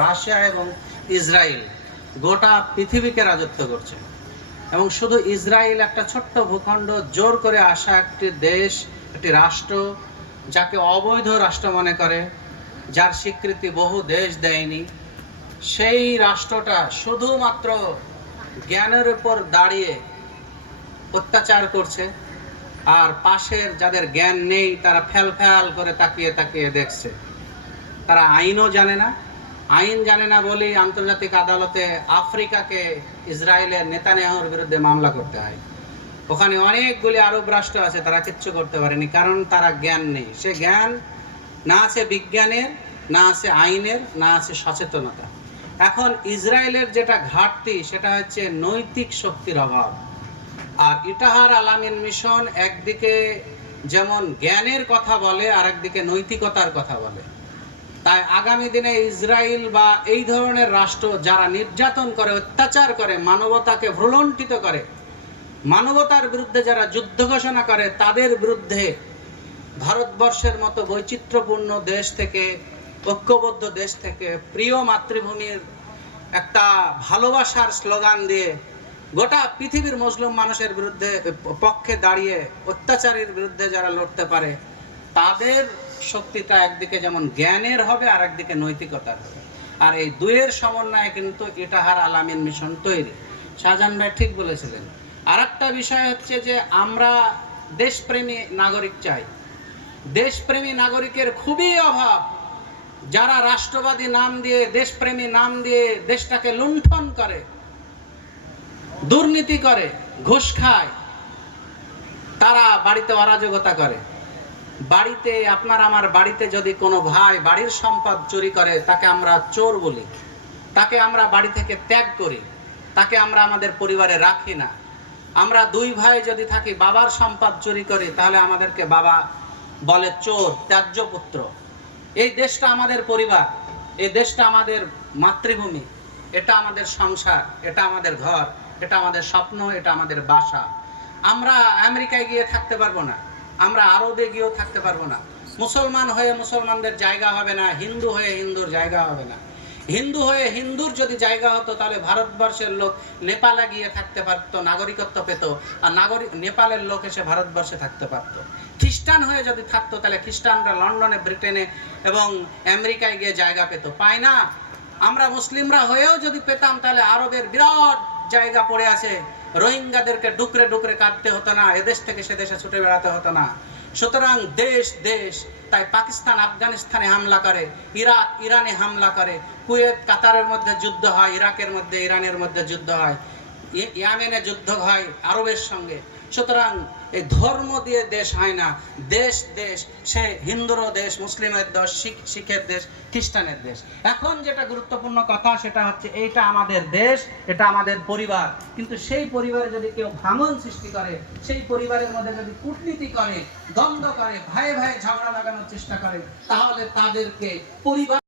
Russia এবং Israel গোটা পৃথিবীকে রাজত্ব করছে। এবং শুধু ইসরায়েল একটা ছোট্ট ভূখণ্ড জোর করে আসা একটি দেশ, একটি রাষ্ট্র, যাকে অবৈধ রাষ্ট্র মনে করে, যার স্বীকৃতি বহু দেশ দেয়নি, সেই রাষ্ট্রটা শুধুমাত্র জ্ঞানের উপর দাঁড়িয়ে অত্যাচার করছে, আর পাশের যাদের জ্ঞান নেই, তারা ফ্যাল ফ্যাল করে তাকিয়ে তাকিয়ে দেখছে। তারা আইনও জানে না আইন জানে না বলেই আন্তর্জাতিক আদালতে আফ্রিকাকে ইসরায়েলের নেতানিয়াহুর বিরুদ্ধে মামলা করতে হয়। ওখানে অনেকগুলি আরব রাষ্ট্র আছে, তারা কিচ্ছু করতে পারেনি, কারণ তারা জ্ঞান নেই। সে জ্ঞান না আছে বিজ্ঞানের, না আছে আইনের, না আছে সচেতনতা এখন ইসরায়েলের যেটা ঘাটতি, সেটা হচ্ছে নৈতিক শক্তির অভাব। আর ইটাহার আলামিন মিশন একদিকে যেমন জ্ঞানের কথা বলে আর একদিকে নৈতিকতার কথা বলে। তাই আগামী দিনে ইসরায়েল বা এই ধরনের রাষ্ট্র যারা নির্যাতন করে, অত্যাচার করে, মানবতাকে ভ্রুলণ্ঠিত করে, মানবতার বিরুদ্ধে যারা যুদ্ধ ঘোষণা করে, তাদের বিরুদ্ধে ভারতবর্ষের মতো বৈচিত্র্যপূর্ণ দেশ থেকে, ঐক্যবদ্ধ দেশ থেকে, প্রিয় মাতৃভূমির একটা ভালোবাসার স্লোগান দিয়ে গোটা পৃথিবীর মুসলিম মানুষের বিরুদ্ধে, পক্ষে দাঁড়িয়ে অত্যাচারের বিরুদ্ধে যারা লড়তে পারে, তাদের শক্তিটা একদিকে যেমন জ্ঞানের হবে আর একদিকে নৈতিকতার হবে। আর এই দুয়ের সমন্বয়ে কিন্তু ইটাহার আলামিন মিশন তৈরি। শাহজাহান ভাই ঠিক বলেছিলেন। আর একটা বিষয় হচ্ছে যে আমরা দেশপ্রেমী নাগরিক চাই। দেশপ্রেমী নাগরিকের খুবই অভাব। যারা রাষ্ট্রবাদী নাম দিয়ে, দেশপ্রেমী নাম দিয়ে দেশটাকে লুণ্ঠন করে, দুর্নীতি করে, ঘুষ খায়, তারা বাড়িতে অরাজকতা করে। বাড়িতে, আপনার আমার বাড়িতে যদি কোনো ভাই বাড়ির সম্পদ চুরি করে, তাকে আমরা চোর বলি। তাকে আমরা বাড়ি থেকে ত্যাগ করি। তাকে আমরা আমাদের পরিবারে রাখি না। আমরা দুই ভাই যদি থাকি, বাবার সম্পদ চুরি করি, তাহলে আমাদেরকে বাবা বলে চোর, ত্যায্য পুত্র। এই দেশটা আমাদের পরিবার, এই দেশটা আমাদের মাতৃভূমি। এটা আমাদের সংসার, এটা আমাদের ঘর, এটা আমাদের স্বপ্ন, এটা আমাদের বাসা। আমরা আমেরিকায় গিয়ে থাকতে পারব না। আমরা আরবে গিয়েও থাকতে পারব না। মুসলমান হয়ে মুসলমানদের জায়গা হবে না, হিন্দু হয়ে হিন্দুর জায়গা হবে না। হিন্দু হয়ে হিন্দুর যদি জায়গা হতো, তাহলে ভারতবর্ষের লোক নেপালে গিয়ে থাকতে পারতো, নাগরিকত্ব পেত, আর নাগরিক নেপালের লোক এসে ভারতবর্ষে থাকতে পারতো। খ্রিস্টান হয়ে যদি থাকতো, তাহলে খ্রিস্টানরা লন্ডনে, ব্রিটেনে এবং আমেরিকায় গিয়ে জায়গা পেত। পায় না। আমরা মুসলিমরা হয়েও যদি পেতাম, তাহলে আরবের বিরাট জায়গা পড়ে আছে। রোহিঙ্গাদেরকে ডুকরে ডুকরে কাটতে হতো না, এদেশ থেকে সে দেশে ছুটে বেড়াতে হতো না। সুতরাং দেশ দেশ, তাই পাকিস্তান, আফগানিস্তানে হামলা করে, ইরাক, ইরানে হামলা করে, কুয়েত, কাতারের মধ্যে যুদ্ধ হয়, ইরাকের মধ্যে, ইরানের মধ্যে যুদ্ধ হয় ইয়ামেনে যুদ্ধ হয় আরবের সঙ্গে। সুতরাং এই ধর্ম দিয়ে দেশ হয় না। দেশ দেশ, সে হিন্দুরও দেশ, মুসলিমের দেশ, শিখ, শিখের দেশ, খ্রিস্টানের দেশ। এখন যেটা গুরুত্বপূর্ণ কথা সেটা হচ্ছে এইটা আমাদের দেশ, এটা আমাদের পরিবার। কিন্তু সেই পরিবারে যদি কেউ ভাঙন সৃষ্টি করে, সেই পরিবারের মধ্যে যদি কূটনীতি করে, দ্বন্দ্ব করে ভাই ভাই ঝগড়া লাগানোর চেষ্টা করে, তাহলে তাদেরকে পরিবার